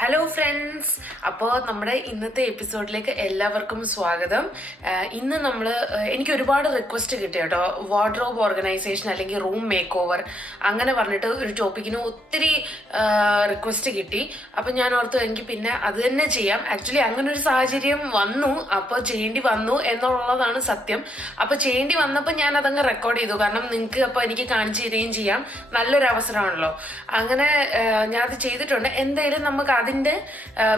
Hello friends, അപ്പോൾ നമ്മുടെ ഇന്നത്തെ എപ്പിസോഡിലേക്ക് എല്ലാവർക്കും സ്വാഗതം. ഇന്ന് എനിക്ക് ഒരുപാട് റിക്വസ്റ്റ് കിട്ടി കേട്ടോ. വാർഡ്രോബ് ഓർഗനൈസേഷൻ അല്ലെങ്കിൽ റൂം മേക്ക് ഓവർ അങ്ങനെ പറഞ്ഞിട്ട് ഒരു ടോപ്പിക്കിന് ഒത്തിരി റിക്വസ്റ്റ് കിട്ടി. അപ്പം ഞാൻ ഓർത്തു എനിക്ക് പിന്നെ അത് തന്നെ ചെയ്യാം. ആക്ച്വലി അങ്ങനെ ഒരു സാഹചര്യം വന്നു, അപ്പോൾ ചെയ്യേണ്ടി വന്നു എന്നുള്ളതാണ് സത്യം. അപ്പോൾ ചെയ്യേണ്ടി വന്നപ്പോൾ ഞാൻ അതങ്ങ് റെക്കോർഡ് ചെയ്തു. കാരണം നിങ്ങൾക്ക് അപ്പോൾ എനിക്ക് കാണിച്ചു തരികയും ചെയ്യാം, നല്ലൊരു അവസരമാണല്ലോ. അങ്ങനെ ഞാനത് ചെയ്തിട്ടുണ്ട്. എന്തായാലും നമുക്ക് അതിൻ്റെ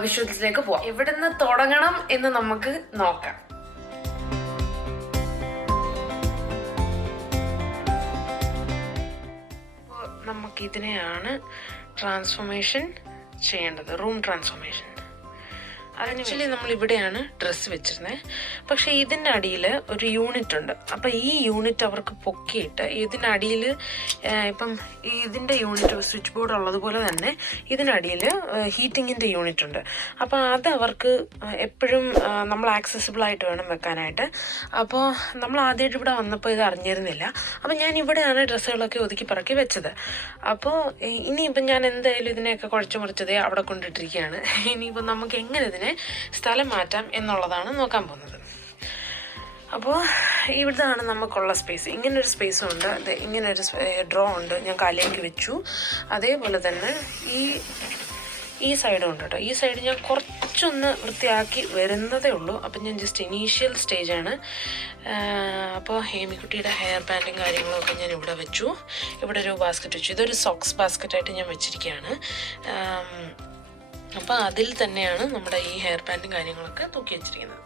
വിഷ്വൽസിലേക്ക് പോവാം. എവിടെ നിന്ന് തുടങ്ങണം എന്ന് നമുക്ക് നോക്കാം. അപ്പോൾ നമുക്കിതിനെയാണ് ട്രാൻസ്ഫോർമേഷൻ ചെയ്യേണ്ടത്, റൂം ട്രാൻസ്ഫോർമേഷൻ. ആക്ച്വലി നമ്മൾ ഇവിടെയാണ് ഡ്രസ്സ് വെച്ചിരുന്നത്. പക്ഷേ ഇതിൻ്റെ അടിയിൽ ഒരു യൂണിറ്റ് ഉണ്ട്. അപ്പം ഈ യൂണിറ്റ് അവർക്ക് പൊക്കിയിട്ട് ഇതിനടിയിൽ ഇപ്പം ഇതിൻ്റെ യൂണിറ്റ് സ്വിച്ച് ബോർഡ് ഉള്ളതുപോലെ തന്നെ ഇതിനടിയിൽ ഹീറ്റിങ്ങിൻ്റെ യൂണിറ്റ് ഉണ്ട്. അപ്പോൾ അത് അവർക്ക് എപ്പോഴും നമ്മൾ ആക്സസിബിൾ ആയിട്ട് വേണം വെക്കാനായിട്ട്. അപ്പോൾ നമ്മൾ ആദ്യമായിട്ട് ഇവിടെ വന്നപ്പോൾ ഇത് അറിഞ്ഞിരുന്നില്ല. അപ്പം ഞാൻ ഇവിടെയാണ് ഡ്രസ്സുകളൊക്കെ ഒതുക്കി പറക്കി വെച്ചത്. അപ്പോൾ ഇനിയിപ്പം ഞാൻ എന്തായാലും ഇതിനെയൊക്കെ കുഴച്ച് മുറിച്ചതേ അവിടെ കൊണ്ടിട്ടിരിക്കുകയാണ്. ഇനിയിപ്പം നമുക്ക് എങ്ങനെ ഇതിനെ സ്ഥലം മാറ്റാം എന്നുള്ളതാണ് നോക്കാൻ പോകുന്നത്. അപ്പോൾ ഇവിടുന്നാണ് നമുക്കുള്ള സ്പേസ്. ഇങ്ങനൊരു സ്പേസും ഉണ്ട്, അത് ഇങ്ങനൊരു ഡ്രോ ഉണ്ട്, ഞാൻ കാലിലേക്ക് വെച്ചു. അതേപോലെ തന്നെ ഈ സൈഡും ഉണ്ട് കേട്ടോ. ഈ സൈഡ് ഞാൻ കുറച്ചൊന്ന് വൃത്തിയാക്കി വരുന്നതേ ഉള്ളൂ. അപ്പം ഞാൻ ജസ്റ്റ് ഇനീഷ്യൽ സ്റ്റേജാണ്. അപ്പോൾ ഹേമിക്കുട്ടിയുടെ ഹെയർ ബാൻഡും കാര്യങ്ങളൊക്കെ ഞാൻ ഇവിടെ വെച്ചു. ഇവിടെ ഒരു ബാസ്ക്കറ്റ് വെച്ചു. ഇതൊരു സോക്സ് ബാസ്ക്കറ്റായിട്ട് ഞാൻ വെച്ചിരിക്കുകയാണ്. അപ്പോൾ അതിൽ തന്നെയാണ് നമ്മുടെ ഈ ഹെയർ ബാൻഡും കാര്യങ്ങളൊക്കെ തൂക്കി വെച്ചിരിക്കുന്നത്.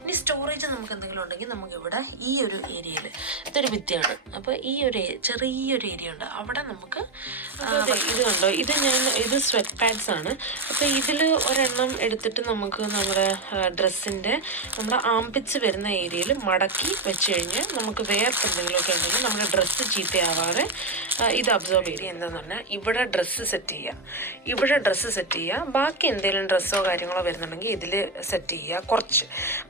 ഇനി സ്റ്റോറേജ് നമുക്ക് എന്തെങ്കിലും ഉണ്ടെങ്കിൽ നമുക്കിവിടെ ഈ ഒരു ഏരിയയിൽ, ഇതൊരു ഭിത്തിയാണ്, അപ്പോൾ ഈ ഒരു ചെറിയൊരു ഏരിയ ഉണ്ട്, അവിടെ നമുക്ക് ഇത് കണ്ടോ, ഇത് സ്വെറ്റ് പാഡ്സ് ആണ്. അപ്പോൾ ഇതിൽ ഒരെണ്ണം എടുത്തിട്ട് നമുക്ക് നമ്മുടെ ഡ്രസ്സിൻ്റെ നമ്മുടെ ആംപിച്ച് വരുന്ന ഏരിയയിൽ മടക്കി വെച്ച് കഴിഞ്ഞാൽ നമുക്ക് വേർപ്പ് എന്തെങ്കിലുമൊക്കെ ഉണ്ടെങ്കിൽ നമ്മുടെ ഡ്രസ്സ് ചീത്തയാവാതെ ഇത് അബ്സോർബ് ചെയ്യുക. എന്താണെന്ന് പറഞ്ഞാൽ ഇവിടെ ഡ്രസ്സ് സെറ്റ് ചെയ്യുക, ബാക്കി എന്തെങ്കിലും ഡ്രസ്സോ കാര്യങ്ങളോ വരുന്നുണ്ടെങ്കിൽ ഇതിൽ സെറ്റ് ചെയ്യുക കുറച്ച്.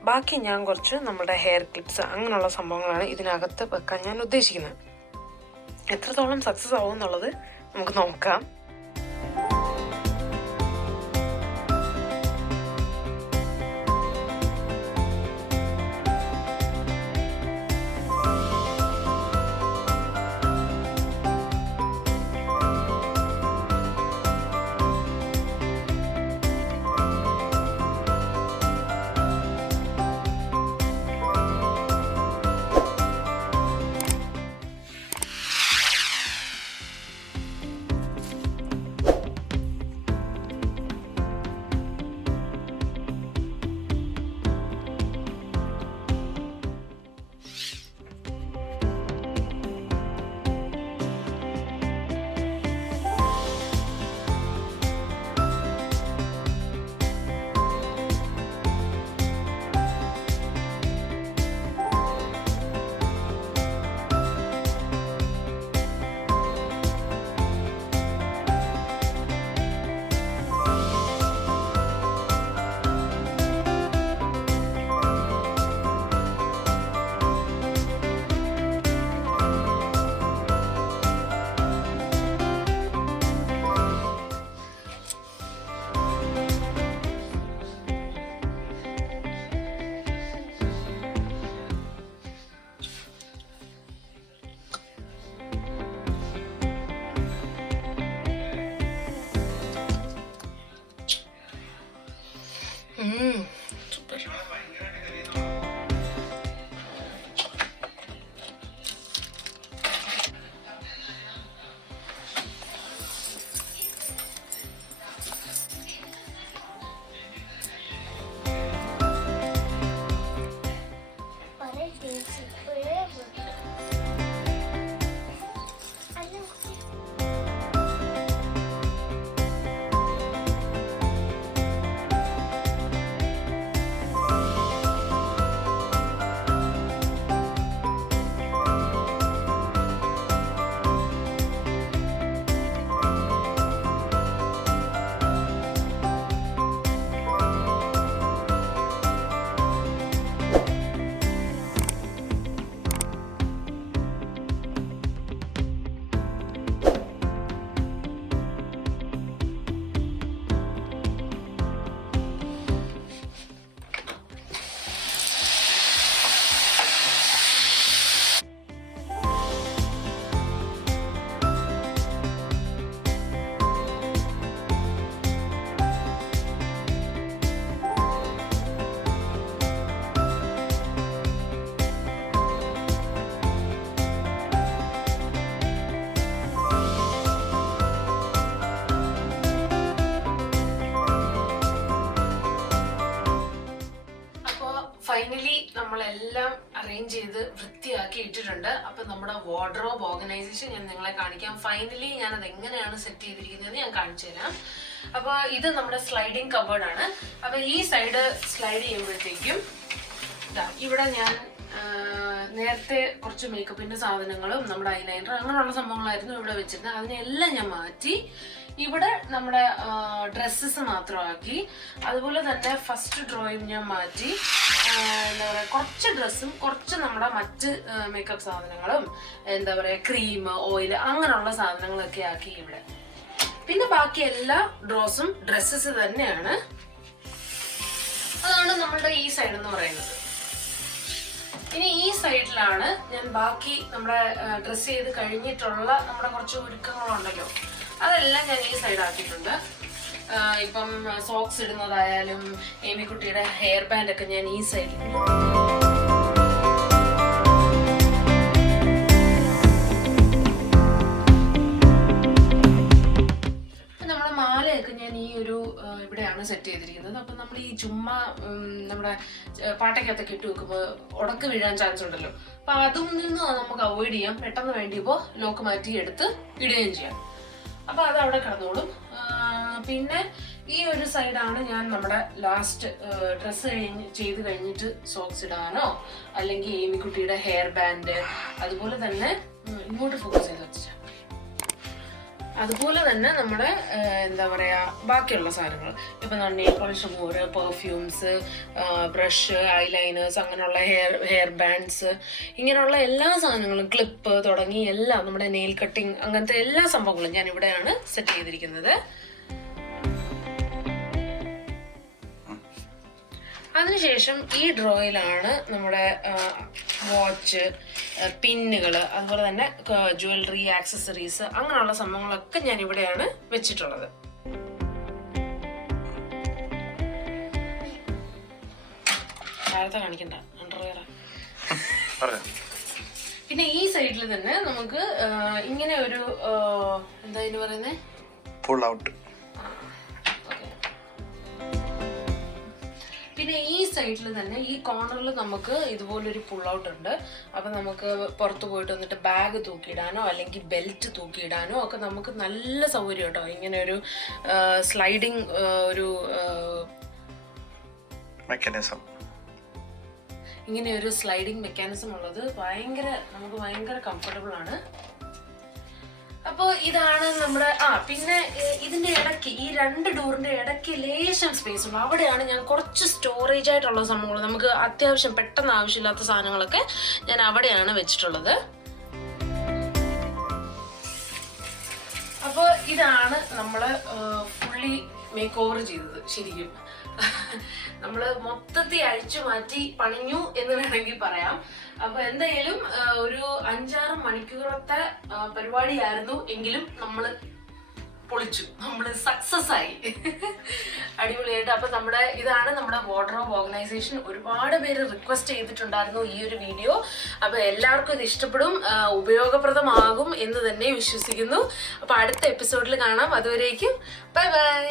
ബാക്കി ഞാൻ കുറച്ച് നമ്മുടെ ഹെയർ ക്ലിപ്സ് അങ്ങനെയുള്ള സംഭവങ്ങളാണ് ഇതിനകത്ത് വെക്കാൻ ഞാൻ ഉദ്ദേശിക്കുന്നത്. എത്രത്തോളം സക്സസ് ആവും എന്നുള്ളത് നമുക്ക് നോക്കാം. ഫൈനലി നമ്മളെല്ലാം അറേഞ്ച് ചെയ്ത് വൃത്തിയാക്കി ഇട്ടിട്ടുണ്ട്. അപ്പം നമ്മുടെ വാർഡ്രോബ് ഓർഗനൈസേഷൻ ഞാൻ നിങ്ങളെ കാണിക്കാം. ഫൈനലി ഞാനത് എങ്ങനെയാണ് സെറ്റ് ചെയ്തിരിക്കുന്നത് ഞാൻ കാണിച്ചു തരാം. അപ്പോൾ ഇത് നമ്മുടെ സ്ലൈഡിങ് കബേർഡ് ആണ്. അപ്പോൾ ഈ സൈഡ് സ്ലൈഡ് ചെയ്യുമ്പോഴത്തേക്കും ഇവിടെ ഞാൻ നേരത്തെ കുറച്ച് മേക്കപ്പിൻ്റെ സാധനങ്ങളും നമ്മുടെ ഐലൈനർ അങ്ങനെയുള്ള സംഭവങ്ങളായിരുന്നു ഇവിടെ വെച്ചിരുന്നത്. അതിനെല്ലാം ഞാൻ മാറ്റി ഇവിടെ നമ്മുടെ ഡ്രസ്സസ് മാത്രമാക്കി. അതുപോലെ തന്നെ ഫസ്റ്റ് ഡ്രോയും ഞാൻ മാറ്റി എന്താ പറയുക കുറച്ച് ഡ്രസ്സും കുറച്ച് നമ്മുടെ മറ്റ് മേക്കപ്പ് സാധനങ്ങളും എന്താ പറയുക ക്രീം ഓയിൽ അങ്ങനെയുള്ള സാധനങ്ങളൊക്കെ ആക്കി ഇവിടെ. പിന്നെ ബാക്കി എല്ലാ ഡ്രോസും ഡ്രസ്സസ് തന്നെയാണ്. അതാണ് നമ്മളുടെ ഈ സൈഡ് എന്ന് പറയുന്നത്. ഇനി ഈ സൈഡിലാണ് ഞാൻ ബാക്കി നമ്മുടെ ഡ്രസ്സ് ചെയ്ത് കഴിഞ്ഞിട്ടുള്ള നമ്മുടെ കുറച്ച് ഒരുക്കങ്ങളുണ്ടല്ലോ അതെല്ലാം ഞാൻ ഈ സൈഡ് ആക്കിയിട്ടുണ്ട്. ഇപ്പം സോക്സ് ഇടുന്നതായാലും ഏമിക്കുട്ടിയുടെ ഹെയർ ബാൻഡ് ഒക്കെ ഞാൻ ഈ സൈഡിൽ. നമ്മുടെ മാലയൊക്കെ ഞാൻ ഈ ഒരു ഇവിടെയാണ് സെറ്റ് ചെയ്തിരിക്കുന്നത്. അപ്പം നമ്മൾ ഈ ചുമ്മാ നമ്മുടെ പാട്ടയ്ക്കകത്തൊക്കെ ഇട്ട് വെക്കുമ്പോൾ ഉടക്ക് വീഴാൻ ചാൻസ് ഉണ്ടല്ലോ. അപ്പം അതിൽ നിന്ന് നമുക്ക് അവോയ്ഡ് ചെയ്യാം. പെട്ടെന്ന് വേണ്ടിയപ്പോൾ ലോക്ക് മാറ്റി എടുത്ത് ഇടുകയും ചെയ്യാം. അപ്പോൾ അത് അവിടെ കിടന്നോളും. പിന്നെ ഈ ഒരു സൈഡാണ് ഞാൻ നമ്മുടെ ലാസ്റ്റ് ഡ്രസ്സ് ചെയ്ത് കഴിഞ്ഞിട്ട് സോക്സ് ഇടാനോ അല്ലെങ്കിൽ ഏമിക്കുട്ടിയുടെ ഹെയർ ബാൻഡ് അതുപോലെ തന്നെ ഇങ്ങോട്ട് ഫോക്കസ് ചെയ്ത് വെച്ചാൽ അതുപോലെ തന്നെ നമ്മുടെ എന്താ പറയുക ബാക്കിയുള്ള സാധനങ്ങൾ ഇപ്പം nail polish remover perfumes brush eyeliners അങ്ങനെയുള്ള ഹെയർ ബാൻഡ്സ് ഇങ്ങനെയുള്ള എല്ലാ സാധനങ്ങളും ക്ലിപ്പ് തുടങ്ങി എല്ലാം നമ്മുടെ നെയിൽ കട്ടിങ് അങ്ങനത്തെ എല്ലാ സംഭവങ്ങളും ഞാൻ ഇവിടെയാണ് സെറ്റ് ചെയ്തിരിക്കുന്നത്. അതിനുശേഷം ഈ ഡ്രോയിലാണ് നമ്മുടെ വാച്ച് പിന്നുകൾ അതുപോലെ തന്നെ ജ്വല്ലറി ആക്സസറീസ് അങ്ങനെയുള്ള സംഭവങ്ങളൊക്കെ ഞാൻ ഇവിടെയാണ് വെച്ചിട്ടുള്ളത്. താഴത്തെ കാണിക്കണ്ട അണ്ടർവെയർ. പിന്നെ ഈ സൈഡിൽ തന്നെ നമുക്ക് ഇങ്ങനെ ഒരു എന്താ ഇതിന് പറയുന്നത് പുൾ ഔട്ട്. പിന്നെ ഈ സൈഡിൽ തന്നെ ഈ കോർണറിൽ നമുക്ക് ഇതുപോലൊരു പുൾ ഔട്ട് ഉണ്ട്. അപ്പം നമുക്ക് പുറത്ത് പോയിട്ട് വന്നിട്ട് ബാഗ് തൂക്കിയിടാനോ അല്ലെങ്കിൽ ബെൽറ്റ് തൂക്കിയിടാനോ ഒക്കെ നമുക്ക് നല്ല സൗകര്യം കേട്ടോ. ഇങ്ങനെ ഒരു സ്ലൈഡിങ് ഒരു മെക്കാനിസം ഇങ്ങനെ ഒരു സ്ലൈഡിങ് മെക്കാനിസം ഉള്ളത് നമുക്ക് ഭയങ്കര കംഫർട്ടബിൾ ആണ്. അപ്പോൾ ഇതാണ് നമ്മുടെ പിന്നെ ഇതിന്റെ ഇടയ്ക്ക് ഈ രണ്ട് ഡോറിന്റെ ഇടയ്ക്ക് ലേശം സ്പേസ് ഉണ്ട്. അവിടെയാണ് ഞാൻ കുറച്ച് സ്റ്റോറേജ് ആയിട്ടുള്ള സംഭവങ്ങൾ നമുക്ക് അത്യാവശ്യം പെട്ടെന്ന് ആവശ്യമില്ലാത്ത സാധനങ്ങളൊക്കെ ഞാൻ അവിടെയാണ് വെച്ചിട്ടുള്ളത്. അപ്പോൾ ഇതാണ് നമ്മൾ ഫുള്ളി മേക്ക് ഓവർ ചെയ്തത്. ശരിക്കും നമ്മൾ മൊത്തത്തിൽ അഴിച്ചു മാറ്റി പണിഞ്ഞു എന്ന് വേണമെങ്കിൽ പറയാം. അപ്പൊ എന്തായാലും ഒരു 5-6 മണിക്കൂറത്തെ പരിപാടിയായിരുന്നു എങ്കിലും നമ്മൾ പൊളിച്ചു, നമ്മൾ സക്സസ് ആയി അടിപൊളിയായിട്ട്. അപ്പൊ ഇതാണ് നമ്മുടെ വാർഡ്രോബ് ഓർഗനൈസേഷൻ. ഒരുപാട് പേര് റിക്വസ്റ്റ് ചെയ്തിട്ടുണ്ടായിരുന്നു ഈ ഒരു വീഡിയോ. അപ്പൊ എല്ലാവർക്കും ഇത് ഇഷ്ടപ്പെടും, ഉപയോഗപ്രദമാകും എന്ന് തന്നെ വിശ്വസിക്കുന്നു. അപ്പൊ അടുത്ത എപ്പിസോഡിൽ കാണാം. അതുവരേക്കും ബൈ ബൈ.